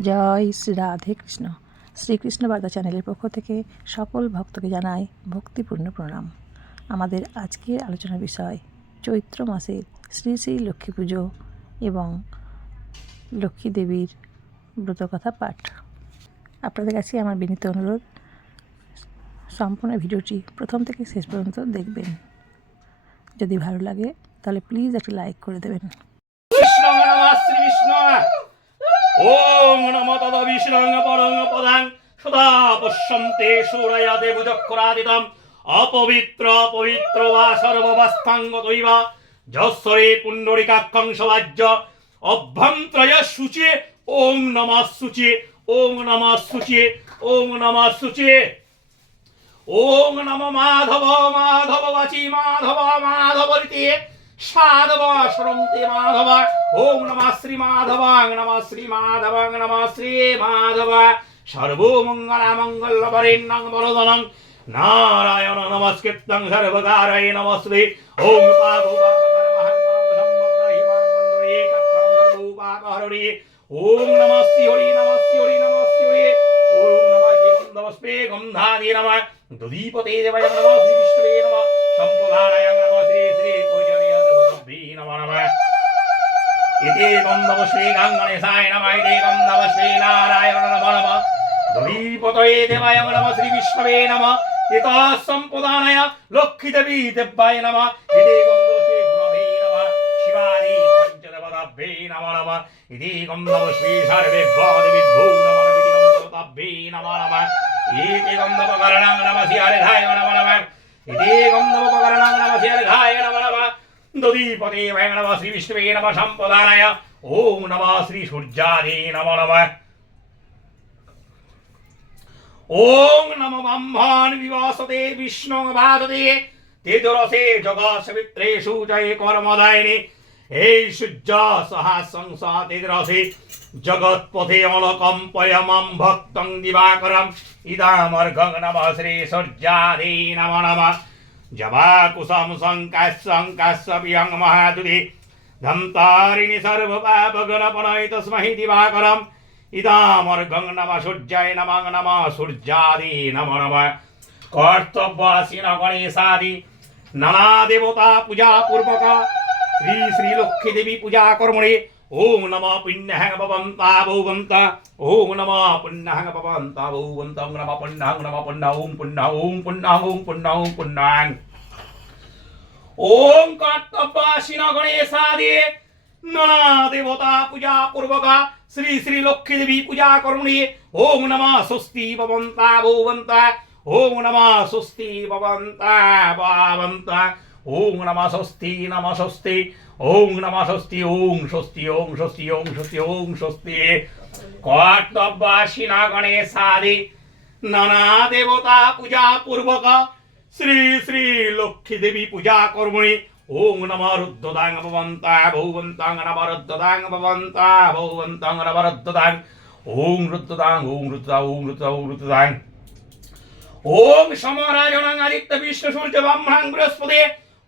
জয় শ্রী রাধে কৃষ্ণ। শ্রীকৃষ্ণ বার্তা চ্যানেলের পক্ষ থেকে সকল ভক্তকে জানাই ভক্তিপূর্ণ প্রণাম। আমাদের আজকের আলোচনার বিষয় চৈত্র মাসের শ্রী শ্রী লক্ষ্মী পুজো এবং লক্ষ্মী দেবীর ব্রতকথা পাঠ। আপনাদের কাছে আমার বিনীত অনুরোধ, সম্পূর্ণ ভিডিওটি প্রথম থেকে শেষ পর্যন্ত দেখবেন। যদি ভালো লাগে তাহলে প্লিজ একটা লাইক করে দেবেন। কৃষ্ণ নমঃ শ্রী বিষ্ণু ওম নমো তদ বিষ্ণং পরং পদাং সদা পশ্যন্তে সূরয়া দেবচক্রাদিতম অপবিত্র পবিত্র বা সর্ববস্থাঙ্গতৈব যশ্বরে পুণ্ডরিকাক্ষং সবাজ্য অভ্যন্ত্রয় শুচি ওম নমঃ শুচি ওম নমঃ শুচি ওম নমঃ শুচি ওম নমো মাধব মাধব বাচি মাধব মাধবরিতে সাধব শরন্তে মাধব ওম নমঃ শ্রী মাধবাং নমঃ শ্রী মাধবাং নমঃ শ্রী মাধব সর্বমঙ্গলমঙ্গলবরেণ্যং বরদনং নারায়ণ নমস্কৃত্যং সর্বকারয়ে নমস্তে ওম ওম নমঃ শিহরি নমঃ শিহরি নমঃ শিহরি ওম নমঃ দেবন্দবস্পে গন্ধাদি নমঃ দুদীপতে দেবায় নমঃ শ্রী বিষ্ণুবে নমঃ সম্পদানায় নমঃ শ্রী শ্রী পূজনীয় দেবতাভ্যে নমঃ নমঃ ইতি গন্ধবস্পে গঙ্গণেশায় নমঃ ইতি গন্ধবস্পে নারায়ণ নমঃ নমঃ দুদীপতে দেবায় নমঃ শ্রী বিষ্ণুবে নমঃ ইতঃ সম্পদানায় লক্ষ্মী দেবী দেব্যায় নমঃ ইতি গন্ধবস্পে গুরবে নমঃ শিবানি পঞ্চদেবতাভ্যে নমঃ নমঃ ইতি গন্ধবস্পে সর্বেভ্যো দেবীভ্যো নমঃ ইতি গন্ধবতাভ্যে নমঃ নমঃ ইতি গন্ধবকরণং নমঃ শিয়ার্ঘায় নমঃ নমঃ ইতি গন্ধবকরণং নমঃ শিয়ার্ঘায় নমঃ নমঃ দুদীপতে নমঃ শ্রী বিষ্ণুবে নমঃ সম্পদানায় ওম নমঃ শ্রী সূর্যাদে নমঃ নমঃ ওম নমো ব্রহ্মণ বিবাসতে বিষ্ণু বাদতে তেজরসে জগৎ সবিত্রেষু জয় কর্মদায়িনী এই সূর্য সহাসংসা তেজরসে জগৎপথে অলকম্পয়মম ভক্তং দিবাকরম ইদামর্ঘং নমঃ শ্রী সূর্যাদে নমঃ নমঃ জবাকুসম সংকাশ্য পিয়ং মহাদুধি ধন্তারিণী সর্বপাপগণপনয় তস্मै দিবাকরম ইদামর্ঘং নমঃ সূর্যায় নমঃ নমঃ সূর্যাদে নমঃ নমঃ কর্তব্যাসীন গণেশাদি নানা দেবতা পূজা পূর্বক শ্রী শ্রী লক্ষ্মী দেবী পূজা কর্মণে ওম নমঃ পুণ্যহং ভবন্তা ভৌবন্তা ওম নমঃ পুণ্যহং ভবন্তা ভৌবন্তা ওম নমঃ পুণ্যহং নমঃ পুণ্য ওম পুণ্য ওম পুণ্য ওম পুণ্য ওম পুণ্যং ওম কর্তব্যাসীন গণেশাদি নানা দেবতা পূজা পূর্বক শ্রী শ্রী লক্ষ্মী দেবী পূজা কর্মণে ওম নমঃ স্বস্তি ভবন্তা ভৌবন্তা ওম নমঃ স্বস্তি ভবন্তা ভবন্তা ওম নমঃ স্বস্তি নমঃ স্বস্তি ওম নমঃ স্বস্তি ওম স্বস্তি ওম স্বস্তি ওম স্বস্তি ওম স্বস্তি কর্তব্যাসীন গণেশাদি নানা দেবতা পূজা পূর্বক শ্রী শ্রী লক্ষ্মী দেবী পূজা কর্মণে ওম নমঃ রুদ্রদাং ভবন্তা ভৌবন্তাং নমঃ রুদ্রদাং ভবন্তা ভৌবন্তাং নমঃ রুদ্রদাং ওম রুদ্রদাং ওম রুদ্রদা ওম রুদ্রদা ওম রুদ্রদাং ওম সমরাজনং আদিত্য বিষ্ণু সূর্য ব্রহ্মণং বৃহস্পতি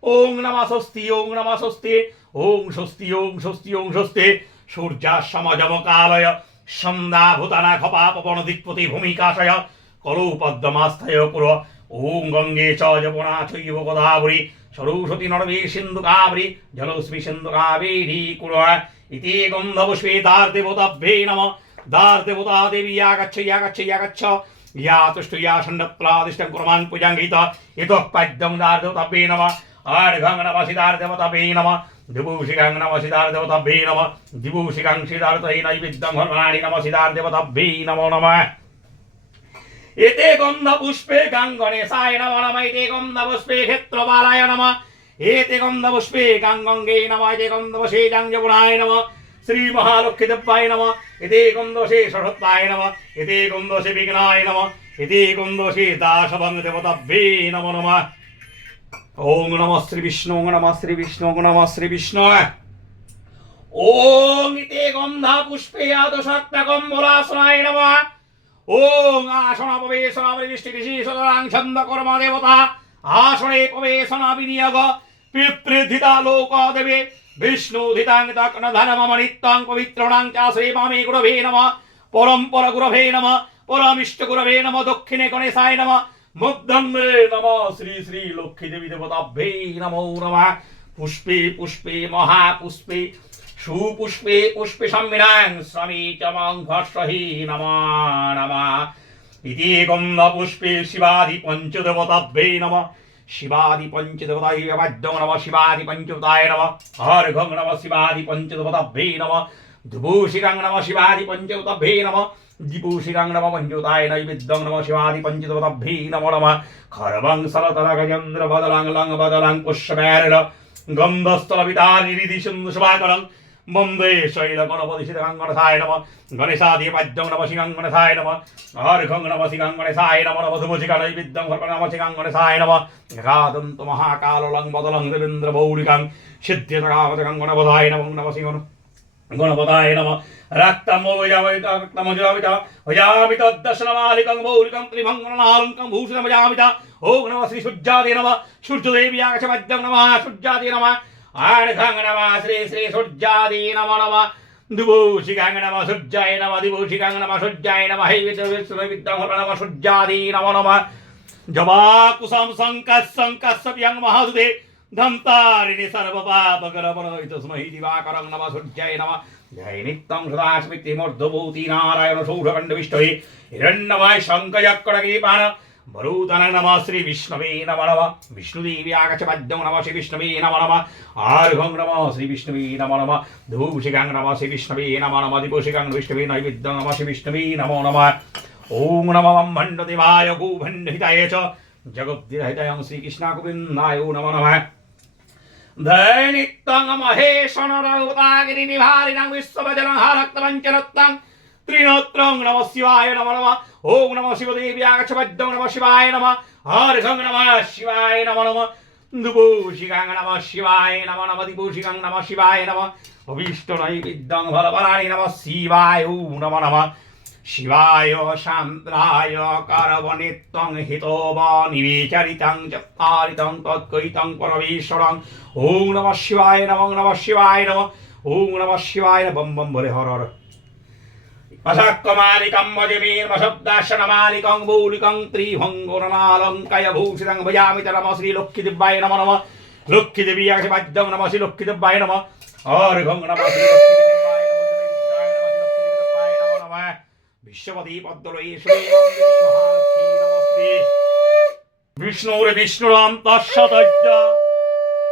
ওম নমঃ স্বস্তি ওম নমঃ স্বস্তি ওম স্বস্তি ওম স্বস্তি ওম স্বস্তি সূর্যাসমযমকালয় সন্ধ্যা ভূতানা খপা পবন দিক্পতি ভূমিকাশয় কলৌ পদ্মমাস্থায় পুর ওম গঙ্গে চ যমুনা চৈব গোদাবরী সরস্বতী নর্মদে সিন্ধু কাবেরী জলস্মি সিন্ধু কাবেরী কুর ইতি গন্ধপুষ্পে দার দেবতাভ্যে নমঃ দার দেবতা দেবী আগচ্ছ ইয়াগচ্ছ ইয়াগচ্ছ ইয়া তুষ্টু ইয়া ষণ্ডত্রাদিষ্টং কুর্মাণ পূজাঙ্গিত ইতঃ পাদ্যং দার দেবতাভ্যে নমঃ আর্ঘং নমঃ সিদার দেবতাভ্যে নমঃ দিবুশিগাং নমঃ সিদার দেবতাভ্যে নমঃ দিবুশিগাং সিদার্থৈ নৈবেদ্যং হর্মাণি নমঃ সিদার দেবতাভ্যে নমো নমঃ এতে গন্ধপুষ্পে গাঙ্গণেশায় নমঃ নমঃ এতে গন্ধপুষ্পে ক্ষেত্রপালায় নমঃ এতে গন্ধপুষ্পে গাঙ্গঙ্গে নমঃ এতে গন্ধপুষ্পে যমুনায় নমঃ শ্রী মহালক্ষ্মী দেব্যায় নমঃ এতে গন্ধসে সরস্বত্যায় নমঃ এতে গন্ধসে বিঘ্নায় নমঃ এতে গন্ধসে দাসভং দেবতাভ্যে নমো নমঃ ওম নমঃ শ্রী বিষ্ণু ওম নমঃ শ্রী বিষ্ণু ওম নমঃ শ্রী বিষ্ণু ওম ইতে গন্ধা পুষ্পে আদশাক্তকম্বলাসনায় নমঃ ওম আসন প্রবেশন বৃষ্টি ঋষি সদরাং ছন্দ কর্ম দেবতা আসনে প্রবেশন বিনিয়োগ পিতৃধিতা লোক দেবে বিষ্ণু ধিতাং তকন ধনমম নিত্যং পবিত্রণাং চ শ্রী মামে গুরবে নমঃ পরম্পরা গুরভে নমঃ পরমিষ্ট গুরভে নমঃ দক্ষিণে গণেশায় নমঃ মধ্যাহ্নে নমঃ শ্রী শ্রী লক্ষ্মী দেবী দেবতাভ্যে নমো নমঃ পুষ্পে পুষ্পে মহাপুষ্পে সুপুষ্পে পুষ্পে সম্মিলাং স্বামী চমং ভস্মহি নমঃ নমঃ ইতি গন্ধ পুষ্পে শিবাদি পঞ্চদেবতাভ্যে নমঃ শিবাদি পঞ্চদেবতায় বাদ্যং নমঃ শিবাদি পঞ্চদেবতায় নমঃ অর্ঘং নমঃ শিবাদি পঞ্চদেবতাভ্যে নমঃ ধুভূষিকাং নমঃ শিবাদি পঞ্চদেবতাভ্যে নমঃ দীপূষিকাং নমঃ পঞ্চদেবতায় নৈবেদ্যং নমঃ শিবাদি পঞ্চদেবতাভ্যে নমো নমঃ খর্বং সরতর গজেন্দ্র বদলাং লং বদলাং পুষ্পের গন্ধস্থলবিতারিধি সিন্ধু শোভাকরং বন্দে শৈল গণপতি শিরঙ্গণসায় নমঃ গণেশাদি পাদ্যং নমঃ শিঙ্গণসায় নমঃ অর্ঘং নমঃ শিঙ্গণসায় নমঃ মধুভূষিকা নৈবেদ্যং ভর্পণ নমঃ শিঙ্গণসায় নমঃ একাদন্ত মহাকালং বদলং দেবেন্দ্র বৌলিকাং সিদ্ধিতকাবতকং গণপতায় নমঃ নমঃ শিঙ্গণ গণপতায় নমঃ রক্তমোজামিত দর্শনমালিকং মৌলিকং ত্রিভঙ্গনালঙ্কং ভূষণমজামিত ওং নমঃ শ্রী সূর্যাদে নমঃ সূর্যদেবী আকাশমধ্যং নমঃ সূর্যাদে নমঃ আর্ঘং নমঃ শ্রী শ্রী সূর্যাদে নমঃ নমঃ দুভূষিকাং নমঃ সূর্যায় নমঃ দিভূষিকাং নমঃ সূর্যায় নমঃ বিদ্যং নমঃ সূর্যাদে নমঃ নমঃ জবাকুসম শঙ্কস্যং মহাদুতে ধন্তারিণী সর্বপাপকরপরৈ তস্मै দিবাকরং নমঃ সূর্যায় নমঃ জয় নিত্যং সদাস্মিতি মর্ধভূতি নারায়ণ ষোড়খণ্ড বিষ্ণবে হিরণ্যময় শঙ্কচক্রগিরিপাণ বরূতন নমঃ শ্রী বিষ্ণবে নমঃ নমঃ বিষ্ণুদেবী আকাশপাদ্যং নমঃ শ্রী বিষ্ণবে নমঃ নমঃ আর্ঘং নমঃ শ্রী বিষ্ণবে নমঃ নমঃ ধূষিকাং নমঃ শ্রী বিষ্ণবে নমঃ নমঃ দীপশিকাং বিষ্ণবে নৈবেদ্যং নমঃ শ্রী বিষ্ণবে নমো নমঃ ওং নমঃ ব্রহ্মণ্ডদেবায় গোভণ্ডহিতায় চ জগদ্ধিতায়ং শ্রীকৃষ্ণগোবিন্দায় নমো নমঃ दैनित्यं महेशनरौतागिरिनिवारिणं विश्वभजनं हरक्तपञ्चरत्नं त्रिनेत्रं नमः शिवाय नमो नमः ओं नमः शिवदेवी आकाशपद्यं नमः शिवाय नमः हर्घं नमः शिवाय नमो नमः दुभूषिकां नमः शिवाय नमः नमः दिभूषिकां नमः शिवाय नमः अभीष्टनैवेद्यं फलफलानि नमः शिवाय नमो नमः शिवाय शान्त्राय करवनित्यं हितोव निविचरितं चत्तारितं तत्कैतं परमेश्वरं ओं नमः शिवाय नमः ओं नमः शिवाय बम बम बोले हर हर अशक्कमालिकं वजमीर्मशब्दाशनमालिकं मूलिकं त्रिभङ्गुरनालङ्कय भूषितं भजामि च नमः श्री लक्ष्मीदेव्याय नमः नमः लक्ष्मीदेवी आकाशपद्यं नमः श्री लक्ष्मीदेव्याय नमः अर्घं नमः श्री विश्वपति पद्मलोचने महालक्ष्मी नमस्ते विष्णुर विष्णुराम तस्सतज्ज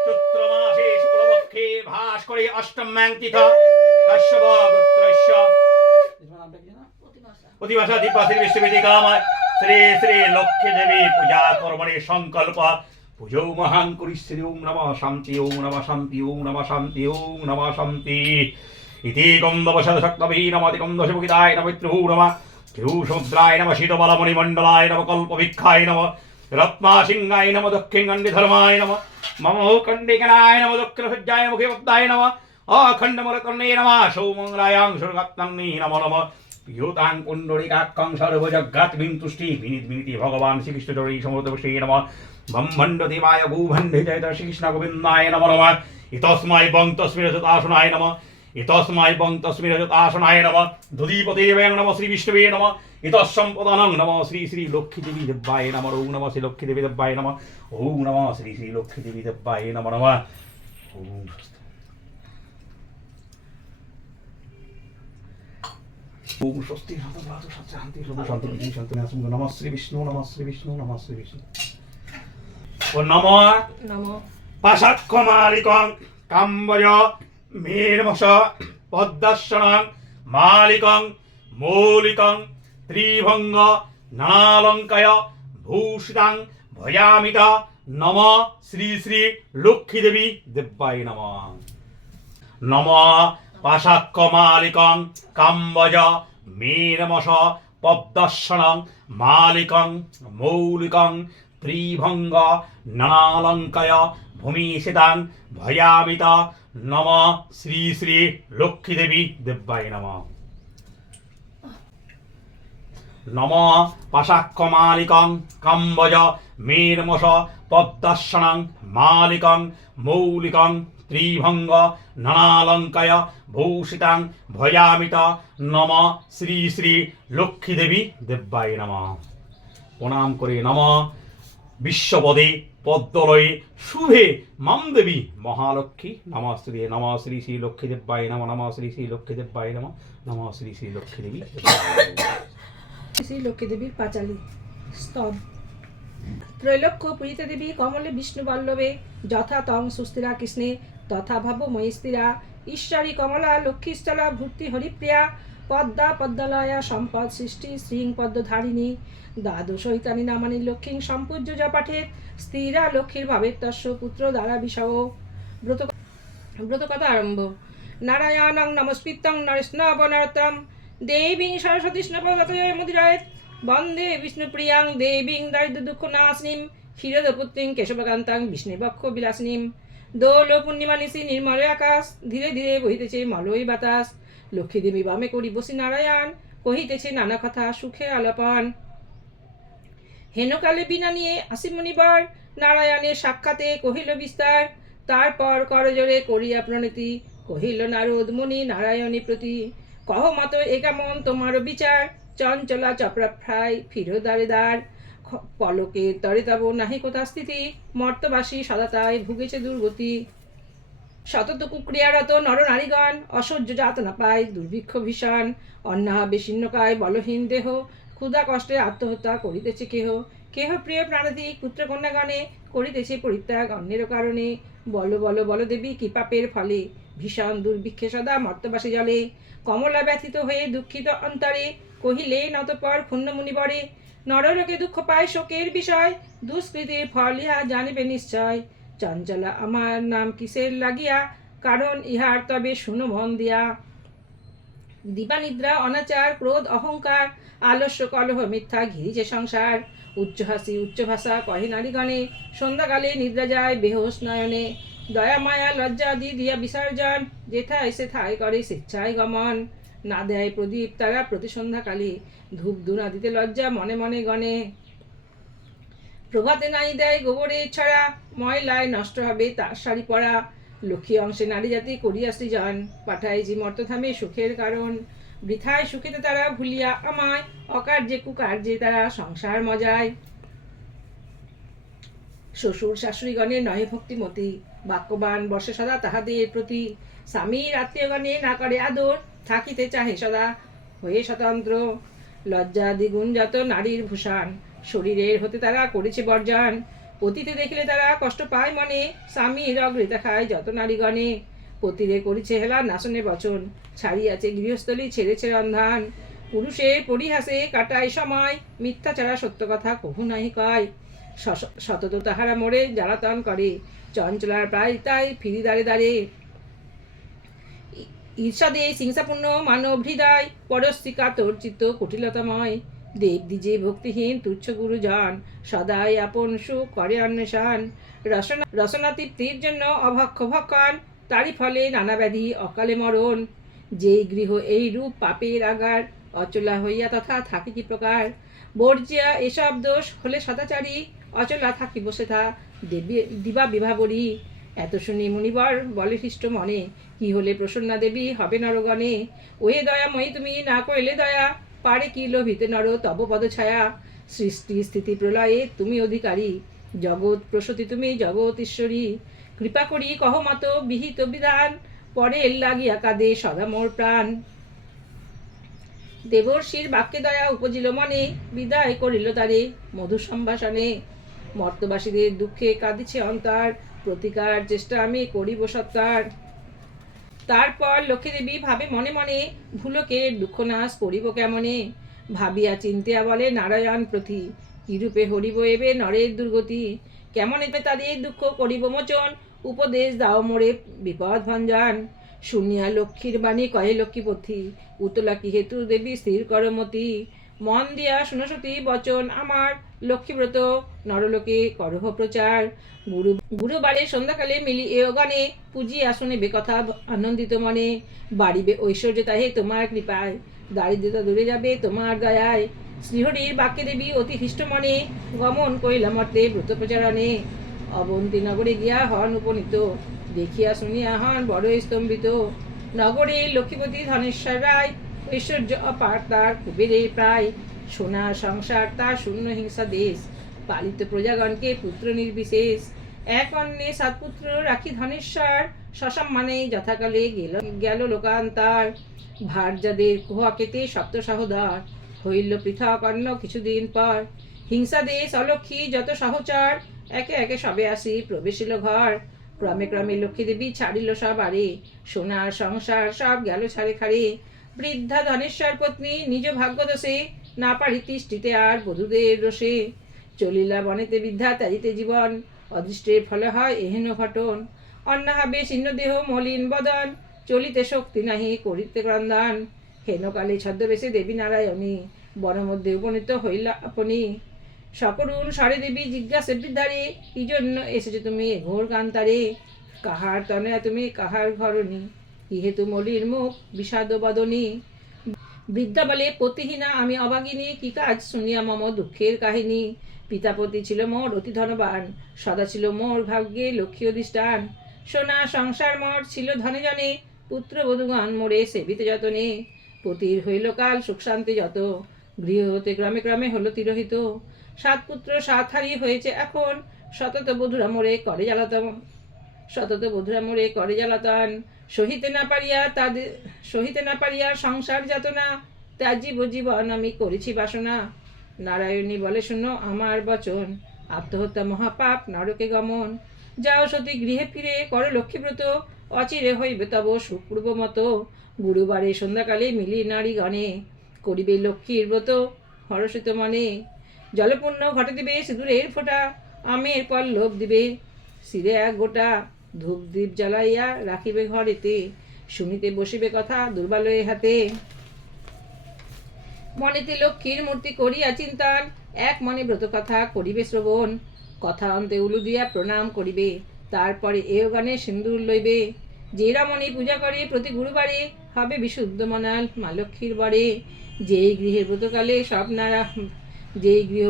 चैत्रमासे शुक्लपक्षे भास्करे अष्टम्यां तिथा कश्यप गोत्रस्य प्रतिमासा दीपाश्री विश्ववेदिकाम श्री श्री लक्ष्मी देवी पूजा कर्मणे संकल्प पूजो महां कुरिष्यति ओं नमः शान्ति ओं नमः शान्ति ओं नमः शान्ति ओं नमः शान्ति इति गन्धवशक्तभे नमः गन्धशमुखिताय नमः पितृभू नमः केशमुद्राय नमः शीतबलमणिमण्डलाय नमः कल्पविक्षाय नमः रत्नासिंहाय नमः दक्षिणकण्डिधर्माय नमः मम कण्डिकनाय नमः दक्षिणसज्जाय मुखेपद्धाय नमः अखण्डमलकर्णे नमः सौमङ्गलायां सुरगत्तङ्गे नमो नमः पियूतां कुण्डलिकाक्षं सर्वजगत्मिं तुष्टि विनिति भगवान् श्रीकृष्णचरणै समोदपुष्टे नमः ब्रह्मण्डदेवाय भूभण्डिजय श्रीकृष्णगोविन्दाय नमो नमः इतस्मै वं तस्मै रजतासनाय नमः इतस्मै वं तस्मै रजतासनाय नमः धुदीपतेवयं नमः श्री विष्णवे नमः इतस्सम्पदानं नमः श्री श्री लक्ष्मीदेवी देव्याय नमः ओं नमः श्री लक्ष्मीदेवी देव्याय नमः ओं नमः श्री श्री लक्ष्मीदेवी देव्याय नमः नमः ओं ओम स्वस्ति शांति शांति शांति नमः श्री विष्णु नमः श्री विष्णु नमः श्री विष्णु नमः पाशात्कमालिकं काम्बज मेरमस पद्मशनं मालिकं मौलिकं त्रिभंग नालंकय भूषितं भयामित नमः श्री श्री लक्ष्मी देवी देव्याय नमः नमः पाशात्कमालिकं काम्बज मेरमस पद्मशनं मालिकं मौलिकं त्रिभंग नालंकय भूमिषितं भयामित नमः श्री श्री लक्ष्मी देवी देव्याय नमः नमः पाशाक्कमालिकं काम्बज मेरमस पद्मशनं मालिकं मौलिकं ত্রিভঙ্গ নানালঙ্কায় ভূষিতাং ভয়ামিত নম শ্রী শ্রী লক্ষ্মী দেবী দেব্যায় নমঃ। প্রণাম করে নম বিশ্বপদে পদ্মলয়ে শুভে মাম দেবী মহালক্ষ্মী নম শ্রী শ্রী লক্ষ্মী দেব্যায় নম নম শ্রী শ্রী লক্ষ্মী দেব্যায় নম নম শ্রী শ্রী লক্ষ্মী দেবী শ্রী লক্ষ্মী দেবীর পাঁচালী স্তব। ত্রৈলোক্য পূজিতা দেবী কমলে বিষ্ণু বল্লভে যথা তং সুস্থিরা কৃষ্ণে তথা ভাব মহিস্থিরা ঈশ্বরী কমলা লক্ষ্মীস্থলা ভূর্তি হরিপ্রিয়া পদ্মা পদ্মালয়া সম্পদ সৃষ্টি শ্রীং পদ্মধারিণী দ্বাদশৈতানি নামানি লক্ষ্মীং সম্পূজ্য জপাঠে স্থিরা লক্ষ্মীর ভাবের তস্য পুত্র দ্বারা বিষাও। ব্রতকথা আরম্ভ। নারায়ণং নমস্কৃত্যং নরস্নব নরোত্তমং দেবীং সরস্বতী স্নপগতয়ে মুদিরায় বন্দে বিষ্ণুপ্রিয়াং দেবীং দারিদ্র দুঃখ নাশিনীং ক্ষীরদপুত্রীং কেশবকান্তাং বিষ্ণুবক্ষ বিলাসিনীং। দোল পূর্ণিমা নিশি নির্মল আকাশ ধীরে ধীরে বহিতেছে মলয় বাতাস লক্ষ্মী দেবী বামে করি বসি নারায়ণ কহিতেছে নানা কথা সুখে আলাপন। হেনকালে বিনা নিয়ে আসি মুনিবর নারায়ণের সাক্ষাতে কহিল বিস্তার তারপর করজোরে করিয়া প্রণতি কহিল নারদ মুনি নারায়ণী প্রতি কহ মত এ কেমন তোমার বিচার চঞ্চলা চপ্রাফ্রাই ফিরো দ্বারে দ্বার পলকে তরে তব নাহি কোথা স্থিতি মর্তবাসী সদা তাই ভুগেছে দুর্গতি শতত কুক্রিয়ারত নর নারীগণ অসহ্য যাতনা পায় দুর্ভিক্ষ ভীষণ অন্নাহাবে শীর্ণকায় বলহীন দেহ ক্ষুধা কষ্টে আত্মহত্যা করিতেছে কেহ কেহ প্রিয় প্রাণাদিক পুত্রকন্যাগণে করিতেছে পরিত্যাগ অন্যের কারণে বল বল বল দেবী কি পাপের ফলে ভীষণ দুর্ভিক্ষে সদা মর্তবাসী জলে কমলা ব্যথিত হয়ে দুঃখিত অন্তরে কহিলে নতপর ক্ষুণ্ণ মুনিবরে নরলোকে দুঃখ পায় শোকের বিষয় দুষ্কৃতির ফল ইহা জানিবে নিশ্চয় চঞ্চলা আমার নাম কিসের লাগিয়া কারণ ইহার তবে শুনো মন দিয়া দিবানিদ্রা অনাচার ক্রোধ অহংকার আলস্য কলহ মিথ্যা ঘিরিছে সংসার উচ্চ হাসি উচ্চ ভাষা কহে নারীগণে সন্ধ্যাকালে নিদ্রা যায় বেহোশ নয়নে দয়া মায়া লজ্জা আদি দিয়া বিসর্জন যেথায় সেথায় করে স্বেচ্ছায় গমন না দেয় প্রদীপ তারা প্রতি সন্ধ্যাকালে ধূপ ধুনা দিতে লজ্জা মনে মনে গণে প্রভাতে নাই দেয় গোবরে ছড়া ময়লায় নষ্ট হবে তার শাড়ি পরা লক্ষ্মী অংশে নারী জাতি করিয়া সৃজন পাঠায় যে মর্তধামে সুখের কারণ বৃথায় সুখেতে তারা ভুলিয়া আমায় অকার্যে কুকার্যে তারা সংসার মজায় শ্বশুর শাশুড়িগণের নহে ভক্তিমতী বাক্যবান বর্ষে সদা তাহাদের প্রতি স্বামীর আত্মীয়গণে না করে আদর থাকিতে চাহে সদা হয়ে স্বতন্ত্র লজ্জা দ্বিগুণ যত নারীর ভূষণ শরীরের হতে তারা করেছে বর্জন পতিতে দেখিলে তারা কষ্ট পায় মনে স্বামীর অগ্রিতা খায় যত নারীগণে পতিরে করেছে হেলা নাশনে বচন ছাড়িয়াছে গৃহস্থলী ছেড়েছে রন্ধন পুরুষের পরিহাসে কাটায় সময় মিথ্যা ছাড়া সত্য কথা কভু নাহি কয় সতত তাহারা মোড়ে জ্বালাতন করে চঞ্চলার প্রায় তাই ফিরি দাঁড়ে দাঁড়ে ঈর্ষাদে হিংসাপূর্ণ মানব হৃদয় পরশ্রী কাতর চিত্ত কুটিলতাময় দেব দিজে ভক্তিহীন তুচ্ছ গুরুজন সদাই আপন সুখ করে অন্বেষণ রসনা তৃপ্তির জন্য অভক্ষ ভক্ষণ তারই ফলে নানা ব্যাধি অকালে মরণ যেই গৃহ এই রূপ পাপের আগার অচলা হইয়া তথা থাকে কি প্রকার বর্জিয়া এসব দোষ হলে সদাচারী অচলা থাকি বসে থা দিবা বিভাবরী এত শুনি মুনিবর বলে হৃষ্ট মনে কি হলে প্রসন্না দেবী হবে নরগণে ওহে দয়াময়ী তুমি না করিলে দয়া পারে কি লোভিতে নর তব পদছায়া সৃষ্টি স্থিতি প্রলয়ে তুমি অধিকারী জগৎ প্রসূতি তুমি জগৎ ঈশ্বরী কৃপা করি কহ মত বিহিত বিধান পরে লাগিয়া কাঁদে সদা মোর প্রাণ দেবর্ষির বাক্যে দয়া উপজিল মনে বিদায় করিল তারে মধুর সম্ভাষণে মর্তবাসীদের দুঃখে কাঁদিছে অন্তর প্রতিকার চেষ্টা আমি করিব সত্তর তারপর লক্ষ্মীদেবী ভাবে মনে মনে ভুলকে দুঃখ নাশ করিব কেমনে ভাবিয়া চিন্তিয়া বলে নারায়ণ প্রতি কিরূপে হরিব এবে নরের দুর্গতি কেমন এবে তাদের দুঃখ করিব মোচন উপদেশ দাও মোরে বিপদ ভঞ্জন শুনিয়া লক্ষ্মীর বাণী কহে লক্ষ্মীপথি উতলা কি হেতু দেবী স্থির করমতি মন দিয়া শুনসতী বচন আমার লক্ষ্মীব্রত নরলোকে করহ প্রচার গুরুবারে সন্ধ্যাকালে মিলি এ গানে পুজি আসনে বেকথা আনন্দিত মনে বাড়িবে ঐশ্বর্য তাহে তোমার কৃপায় দারিদ্রতা দূরে যাবে তোমার দয়ায় শ্রীহরির বাক্যে দেবী অতি হৃষ্ট মনে গমন করিলা মর্তে ব্রত প্রচারণে অবন্তী নগরে গিয়া হন উপনীত দেখিয়া শুনিয়া হন বড়ই স্তম্ভিত। নগরে লক্ষ্মীপতি ধনেশ্বর রায়, ঐশ্বর্য অপার তার কুবেরের প্রায়। সোনা সংসার তার শূন্য হিংসা দেশ, পালিত প্রজাগণকে পুত্র নির্বিশেষ। এক অন্নে সাত পুত্র রাখি ধনেশ্বর, সসম্মানে যথাকালে গেল লোকান্তার। ভার্যাদের কুহাকেতে সপ্ত সহোদর, হইল পৃথক অন্য কিছুদিন পর। হিংসা দেশ অলক্ষী যত সহচর, একে একে সবে আসি প্রবেশিল ঘর। ক্রমে ক্রমে লক্ষ্মী দেবী ছাড়িল সব আরে, সোনার সংসার সব গেল ছাড়ে খাড়ে। বৃদ্ধা ধনেশ্বর পত্নী নিজ ভাগ্য দোষে, না পারি তিষ্ঠিতে আর বধূদের রোষে। চলিলা বনেতে বৃদ্ধা ত্যাজিতে জীবন, অদৃষ্টের ফলে হয় এহেন ঘটন। অন্নাহাবে ছিন্ন দেহ মলিন বদন, চলিতে শক্তি নাহি করিতে ক্রন্দন। হেনকালে ছদ্মবেশে দেবী নারায়ণী, বনমধ্যে উপনীত হইলা আপনি। সকরুণ স্বরে দেবী জিজ্ঞাসে বৃদ্ধারে, কি জন্য এসেছো তুমি এ ঘোর কান্তারে? কাহার তনয়া তুমি কাহার ঘরণী, কি হেতু মলির মুখ বিষাদ বদনী? বৃদ্ধা বলে, পতিহীনা আমি অভাগিনী, কি কাজ শুনিয়া মম দুঃখের কাহিনী। পিতাপতি ছিল মোর অতি ধনবান, সদা ছিল মোর ভাগ্যে লক্ষ্মী অধিষ্ঠান। সোনা সংসার মোর ছিল ধনে জনে, পুত্র বধূগণ মোরে সেবিতে যতনে। পতির হইল কাল সুখ শান্তি যত, গৃহ হতে ক্রমে ক্রমে হলো তিরোহিত। সাত পুত্র সাত হারি হয়েছে এখন, শতত বধূরা মোরে করে জ্বালাতন। শতত বধূরা মোরে করে জ্বালাতন, সহিতে না পারিয়া সংসার যাতনা। ত্যাজীব জীবন আমি করেছি বাসনা। নারায়ণী বলে, শুনো আমার বচন, আত্মহত্যা মহাপাপ নরকে গমন। যাও সতী গৃহে ফিরে করো লক্ষ্মীব্রত, অচিরে হইবে তব সুপূর্ব মতো। গুরুবারে সন্ধ্যাকালে মিলি নারীগণে, করিবে লক্ষ্মীর ব্রত হরষিত মনে। জলপূর্ণ ঘটে দিবে সিঁদুরের ফোঁটা, আমের পল্লব দিবে শিরে এক গোটা। ধূপ দ্বীপ জ্বালাইয়া রাখিবে ঘরেতে, শুনিতে বসিবে কথা দুর্বালয়ের হাতে। মনেতে লক্ষ্মীর মূর্তি করিয়া চিন্তান, এক মনে ব্রত কথা করিবে শ্রবণ। কথা অন্তে উলু দিয়া প্রণাম করিবে, তারপরে এও গানে সিন্দুর লইবে। যে রমণী পূজা করে প্রতি গুরুবারে, হবে বিশুদ্ধ মনাল মা লক্ষ্মীর বরে। যেই গৃহের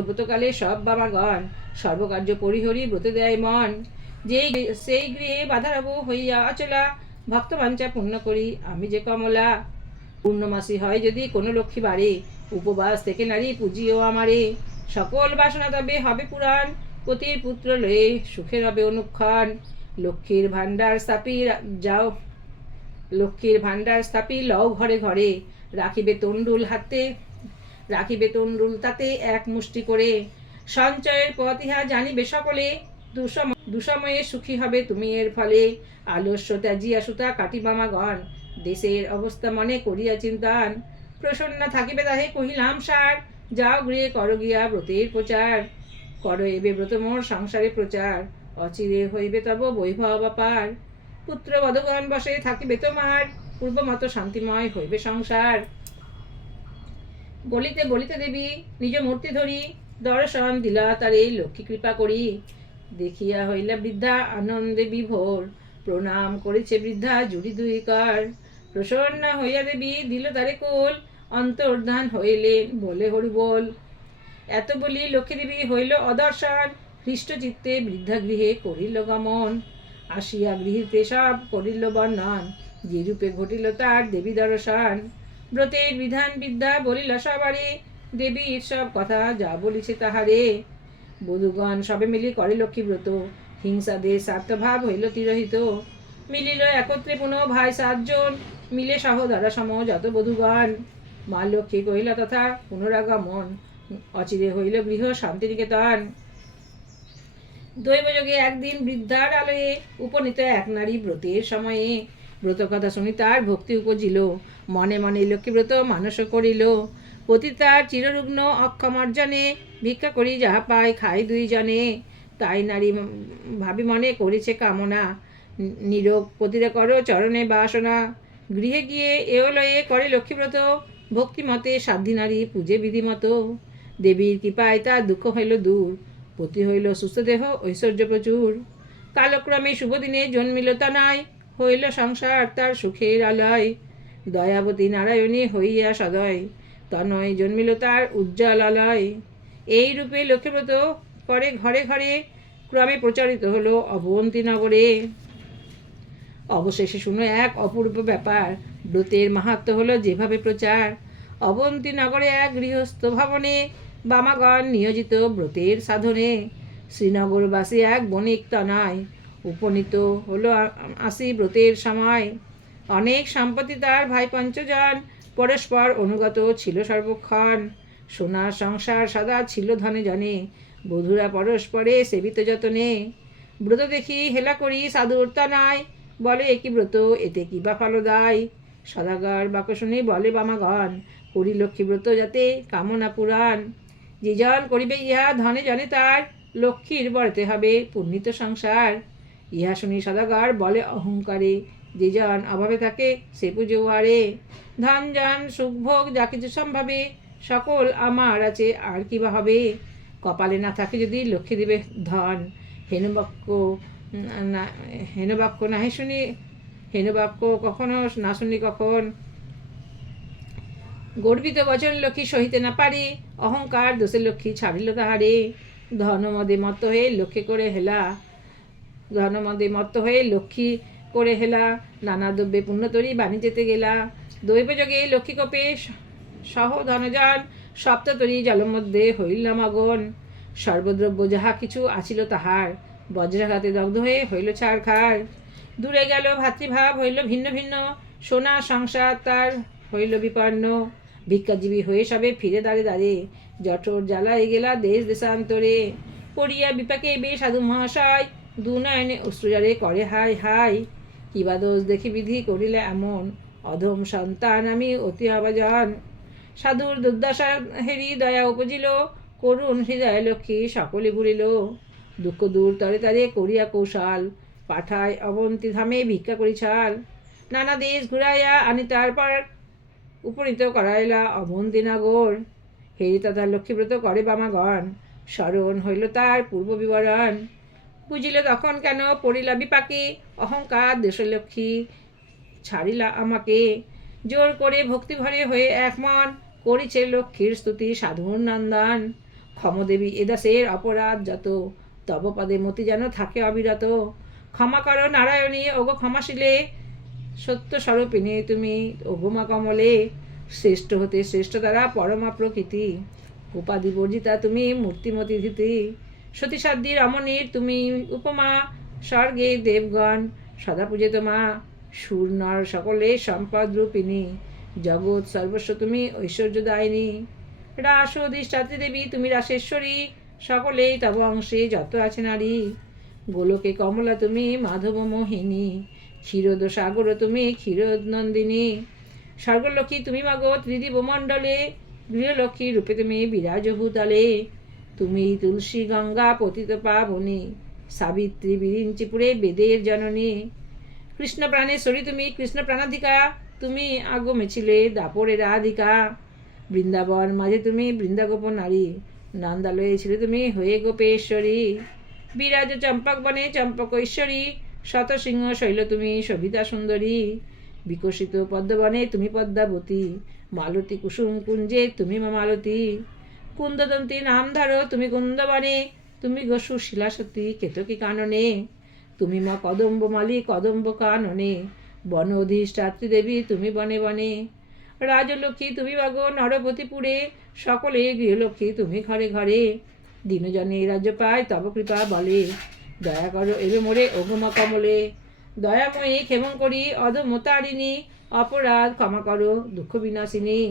ব্রতকালে সব বাবাগণ, সর্বকার্য পরিহরি ব্রতে দেয় মন। সেই গৃহে বাধারব হইয়া অচলা, ভক্তবাঞ্ছা পূর্ণ করি আমি যে কমলা। পূর্ণমাসী হয় যদি কোনো লক্ষ্মী বারে, উপবাস থেকে নারী পুজিও আমারে। সকল বাসনা তবে হবে পুরাণ, পতির পুত্র লয়ে সুখের হবে অনুক্ষণ। লক্ষ্মীর ভাণ্ডার স্থাপি লও ঘরে ঘরে, রাখিবে তণ্ডুল তাতে এক মুষ্টি করে। সঞ্চয়ের পথ ইহা জানিবে সকলে, দুসময়ে সুখী হবে তুমি এর ফলে। আলস্য ত্যাজিয়া সুতা কাটিবামাগণ, দেশের অবস্থা মনে করিয়া চিন্তান। প্রসন্ন থাকিবে তাহে কহিলাম সার, যাও গৃহে করো গিয়া ব্রতের প্রচার। করো এবে ব্রত মোর সংসারে প্রচার, অচিরে হইবে তব বৈভব অপার। পুত্র বধূগণ বসে থাকিবে তোমার, পূর্বমত শান্তিময় হইবে সংসার। বলিতে বলিতে দেবী নিজ মূর্তি ধরি, দর্শন দিলা তারে লক্ষ্মী কৃপা করি। দেখিয়া হইলা বৃদ্ধা আনন্দে বিভোর, প্রণাম করেছে বৃদ্ধা জুড়ি দুই কর। প্রসন্ন হইয়া দেবী দিল তারে কোল, অন্তর্ধান হইলেন বলে হরি বল। এত বলি লক্ষ্মী দেবী হইল অদর্শন, হৃষ্ট চিত্তে বৃদ্ধা গৃহে করিল গমন। আসিয়া গৃহীতে সব করিল বর্ণন, যে রূপে ঘটিল তার দেবী দর্শন। ব্রতের বিধান বিদ্যা বলিল সবারে, দেবীর সব কথা যা বলিছে তাহারে। বধূগণ সবে মিলি করে লক্ষ্মী ব্রত, হিংসা দেশ স্বার্থভাব হইল তিরোহিত। মিলিল একত্রে পুনঃ ভাই সাতজন, মিলে সহোদরা সম যত বধূগণ। মা লক্ষ্মী কহিলা তথা পুনরাগমন, অচিরে হইল গৃহ শান্তিনিকেতন। দৈবযোগে একদিন বৃদ্ধার আলয়ে, উপনীত এক নারী ব্রতের সময়ে। ব্রত কথা শুনি তার ভক্তি উপজিল, মনে মনে লক্ষ্মীব্রত মানস করিল। পতি তার চিররুগ্ন অক্ষম অর্জনে, ভিক্ষা করি যাহা পায় খাই দুইজনে। তাই নারী ভাবি মনে করেছে কামনা, নিরোগ পতিরে করো চরণে বাসনা। গৃহে গিয়ে এও লয়ে করে লক্ষ্মীব্রত, ভক্তিমতে সাধ্যী নারী পূজে বিধিমত। দেবীর কৃপায় তার দুঃখ হইল দূর, পতি হইল সুস্থ দেহ ঐশ্বর্য প্রচুর। কালক্রমে শুভদিনে জন্মিল তনয়, হইল সংসার তার সুখের আলয়। দয়াবতী নারায়ণী হইয়া সদয়, তনয় জন্মিল তার উজ্জ্বল আলয়। এই রূপে লক্ষ্মীব্রত করে ঘরে ঘরে, ক্রমে প্রচারিত হলো অবন্তী নগরে। অবশেষে শুনো এক অপূর্ব ব্যাপার, ব্রতের মাহাত্ম্য হলো যেভাবে প্রচার। অবন্তী নগরে এক গৃহস্থ ভবনে বামাগণ নিয়োজিত ব্রতের সাধনে। শ্রীনগরবাসী এক বণিক তনয় উপনীত হলো আসি ব্রতের সময়। অনেক সম্পত্তি তার ভাই পঞ্চজন, পরস্পর অনুগত ছিল সর্বক্ষণ। সোনার সংসার সদা ছিল ধনে জনে, বধূরা পরস্পরে সেবিত যতনে। ব্রত দেখি হেলা করি সাধুর তনয়, বলে একই ব্রত এতে কি বা ফলদায়। সদাগর বাক্য শুনি বলে বামাগণ, করি লক্ষ্মী ব্রত যাতে কামনা পুরাণ। যে জন করিবে ইহা ধনে জনে তার, লক্ষ্মীর বরতে হবে পুণ্যিত সংসার। ইহা শুনি সদাগর বলে অহংকারে, যে জন অভাবে থাকে সে পুজো আরে। ধন জন সুখভোগ যা কিছু সম্ভাবে, সকল আমার আছে আর কি বা হবে। কপালে না থাকে যদি লক্ষ্মী দেবে ধন, হেনবাক্য নাহি শুনি, হেনবাক্য কখনো না শুনি কখন। গর্বিত বচন লক্ষ্মী সহিতে না পারে, অহংকার দোষে লক্ষ্মী ছাড়িল তাহারে। ধনমদে মত্ত হয়ে লক্ষ্মী করে হেলা, ধনমদে মত্ত হয়ে লক্ষ্মী করে হেলা। নানা দ্রব্যে পুণ্যতরী বাণিজ্যেতে গেলা, দৈবযোগে লক্ষ্মী কোপে সহ ধনজন। সপ্ততরী জলের মধ্যে হইল মগন, সর্বদ্রব্য যাহা কিছু আছিল তাহার, বজ্রাঘাতে দগ্ধ হয়ে হইল ছারখার। দূরে গেল ভাতৃভাব হইল ভিন্ন ভিন্ন, সোনা সংসার তার হইল বিপন্ন। ভিক্ষাজীবী হয়ে সবে ফিরে দাঁড়ে দাঁড়ে, জঠর জ্বালায় গেলা দেশ দেশান্তরে। পড়িয়া বিপাকে বে সাধু মহাশয়, দু নয়নে অশ্রুজারে করে হাই হাই। কিবা দোষ দেখি বিধি করিলে এমন, অধম সন্তান আমি অতি অবাজন। সাধুর দুর্দশা হেরি দয়া উপজিল, করুণ হৃদয় লক্ষ্মী সকলে ভুলিল। দুঃখ দূর তরে তারে করিয়া কৌশল, পাঠায় অবন্তী ধামে ভিক্ষা করি ছাল। নানা দেশ ঘুরাইয়া আনি তারপর উপনীত করাইলা অবন্তী নগর। হেরি তথা লক্ষ্মীব্রত করে বামাগণ, স্মরণ হইল তার পূর্ব বিবরণ। বুঝিল তখন কেন পড়িলা বিপাকে, অহংকার দেশলক্ষ্মী ছাড়িলা আমাকে। জোর করে ভক্তিভরে হয়ে এক মন, করিছে লক্ষ্মীর স্তুতি সাধুর নন্দন। ক্ষমদেবী এদাসের অপরাধ যত, তব পদে মতি যেন থাকে অবিরত। ক্ষমা করো নারায়ণী ওগো ক্ষমাশীলে, সত্য স্বরূপিণী তুমি ওগো মা কমলে। শ্রেষ্ঠ হতে শ্রেষ্ঠ তারা পরমা প্রকৃতি, উপাধি বর্জিতা তুমি মূর্তিমতি ধৃতি। সতীসাধ্যী রমণীর তুমি উপমা, স্বর্গে দেবগণ সদা পূজিত মা। সুর নর সকলে সম্পদ রূপিণী, জগৎ সর্বস্ব তুমি ঐশ্বর্যদায়িনী। রাস অধিষ্ঠাত্রী দেবী তুমি রাসেশ্বরী, সকলেই তব অংশে যত আছে নারী। গোলকে কমলা তুমি মাধব মোহিনী, ক্ষীরোদ সাগর তুমি ক্ষীরোদ নন্দিনী। স্বর্গলক্ষ্মী তুমি মাগো ত্রিদিব মণ্ডলে, গৃহলক্ষ্মী রূপে তুমি বিরাজ ভূতলে। তুমি তুলসী গঙ্গা পতিত পাবনী, সাবিত্রী বিরিঞ্চিপুরে বেদের জননী। কৃষ্ণ প্রাণেশ্বরী তুমি কৃষ্ণ প্রাণাধিকা, তুমি আগমেছিলে দাপরে রাধিকা। বৃন্দাবন মাঝে তুমি বৃন্দাগোপ নারী, নন্দালয়ে ছিলে তুমি হয়ে গোপেশ্বরী। বিরাজ চম্পক বনে চম্পক ঐশ্বরী, শতসিংহ শৈল তুমি সবিতা সুন্দরী। বিকশিত পদ্মবনে তুমি পদ্মাবতী, মালতী কুসুম কুঞ্জে তুমি মা মালতী। কুন্দদন্তী নাম ধরো তুমি কুন্দবনে, তুমি গো সুশীলাসতী কেতকী কাননে। তুমি মা কদম্ব মালি কদম্ব কাননে, বন অধিষ্ঠাত্রী দেবী তুমি বনে বনে। রাজলক্ষ্মী তুমি বাগো নরপতিপুরে, সকলে গৃহলক্ষ্মী তুমি ঘরে ঘরে। দিনজনে রাজ্য পায় তব কৃপা বলে, দয়া করো এবে মোরে ওগমা কমলে। দয়াময়ী ক্ষেমং করি অধমতারিণী, অপরাধ ক্ষমা করো দুঃখ বিনাশিনী।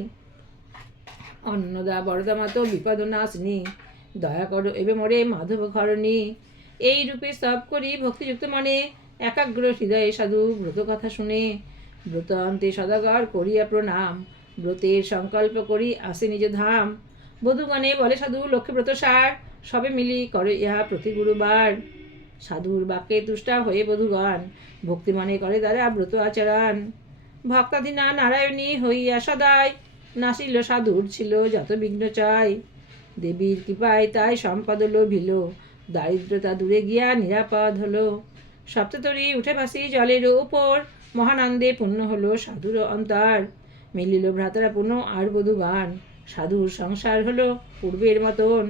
অন্নদা বরদা মাতো বিপদ নাশিনী, দয়া করো এবে মোরে মাধব ঘরণী। এই রূপে স্তব করি ভক্তিযুক্ত মনে, একাগ্র হৃদয়ে সাধু ব্রত কথা শুনে। ব্রত অন্তে সদাগর করিয়া প্রণাম, ব্রতের সংকল্প করি আসে নিজ ধাম। বধূগণে বলে সাধু লক্ষ্মীব্রত সার, সবে মিলি করে ইহা প্রতি গুরুবার। সাধুর বাক্যে তুষ্টা হয়ে বধূগণ, ভক্তিমনে করে দ্বারা ব্রত আচরণ। ভক্তাধীনা নারায়ণী হইয়া সদাই, নাসিল সাধুর ছিল যত বিঘ্ন চাই। দেবীর কৃপায় তাই সম্পদ লোভিল, দারিদ্রতা দূরে গিয়া নিরাপদ হলো। সপ্ততরী উঠে ভাসি জলের উপর, মহানন্দে পূর্ণ হলো সাধুর অন্তর। মিলিল ভ্রাতারা পুনঃ আর বধূগান, সাধুর সংসার হলো পূর্বের মতন।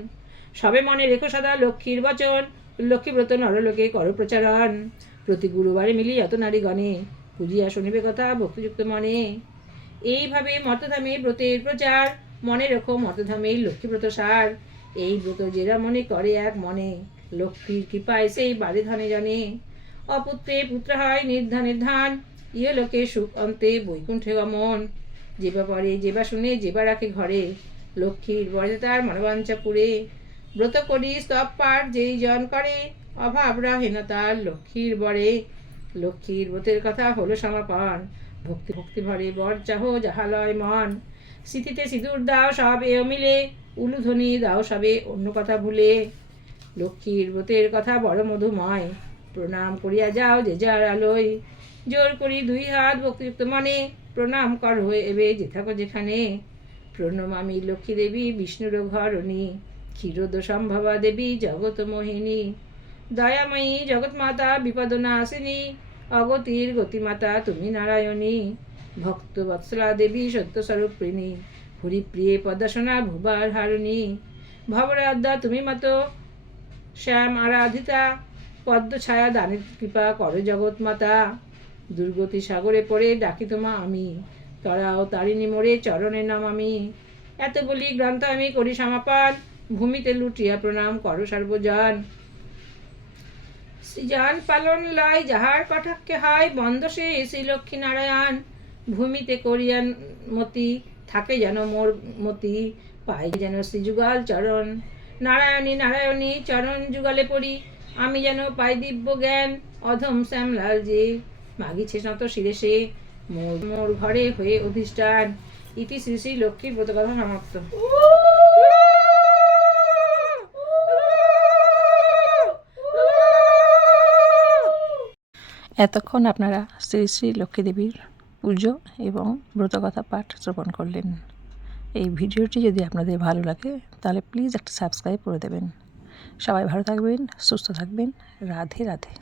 সবে মনে রেখো সদা লক্ষ্মীর বচন, লক্ষ্মীব্রত নরলোকে কর প্রচারণ। প্রতি গুরুবারে মিলি অত নারীগণে পুজিয়া শুনিবে কথা ভক্তিযুক্ত মনে। এইভাবে মর্তধামে ব্রতের প্রচার, মনে রেখো মর্তধামের লক্ষ্মীব্রত সার। এই ব্রত যেরা মনে করে এক মনে, লক্ষ্মীর কৃপায় সেই বাড়ে ধনে জনে। অপুত্রে পুত্র হয় নির্ধানের ধান, ইহলোকে সুখ অন্তে বৈকুণ্ঠে গমন। যেবা পরে যেবা শুনে যেবা রাখে ঘরে, লক্ষ্মীর বরে তার মনোবাঞ্ছা পুরে। ব্রত করি স্তব পাঠ যেই জন করে, অভাব রাহে না তার লক্ষ্মীর বরে। লক্ষ্মীর ব্রতের কথা হলো সমাপন, ভক্তি ভক্তি ভরে বর চাহ যাহালয় মন। স্মৃতিতে সিঁদুর দাও সব এও মিলে, উলুধ্বনি দাও সবে অন্য কথা ভুলে। লক্ষ্মীর ব্রতের কথা বড় মধুময়, প্রণাম করিয়া যাও যে যার আলোয়। জোর করি দুই হাত ভক্তিযুক্ত মনে, প্রণাম কর হয়ে এবে যে থাকো যেখানে। প্রণমামি লক্ষ্মী দেবী বিষ্ণুর ঘরণী, ক্ষীরোদ সম্ভবা দেবী জগৎ মোহিনী। দয়াময়ী জগৎ মাতা বিপদ নাশিনী, অগতির গতিমাতা তুমি নারায়ণী। ভক্ত বৎসলা দেবী সত্যস্বরূপিণী, হরিপ্রিয়ে পদাসনা ভুবার হারিণী। ভবরাধ্যা তুমি মতো শ্যাম আরাধিতা, পদ্ম ছায়া দানের কৃপা করো জগৎ মাতা। দুর্গতি সাগরে পড়ে ডাকি তোমা আমি, তরাও তারিণী মোরে চরণে নাম আমি। এত বলি গ্রন্থ আমি করি সমাপন, ভূমিতে লুটিয়া প্রণাম করো সর্বজন। সৃজন পালন লয় যাহার কটাক্ষে হয়, বন্ধ সে শ্রী লক্ষ্মী নারায়ণ। ভূমিতে করিয়ান মতি থাকে যেন মোর মতি, পাই যেন শ্রীযুগল চরণ। নারায়ণী নারায়ণী চরণ যুগলে পড়ি, আমি যেন পাই দিব্য জ্ঞান। অধম শ্যামলাল যে মাগিছে নত শিরে সে, মোর মোর ঘরে হয়ে অধিষ্ঠান। ইতি শ্রী শ্রী লক্ষ্মীর ব্রত কথা সমাপ্ত। এতক্ষণ আপনারা শ্রী শ্রী লক্ষ্মী দেবীর পুজো এবং ব্রতকথা পাঠ শ্রবণ করলেন। এই ভিডিওটি যদি আপনাদের ভালো লাগে তাহলে প্লিজ একটা সাবস্ক্রাইব করে দেবেন। সবাই ভালো থাকবেন, সুস্থ থাকবেন। রাধে রাধে।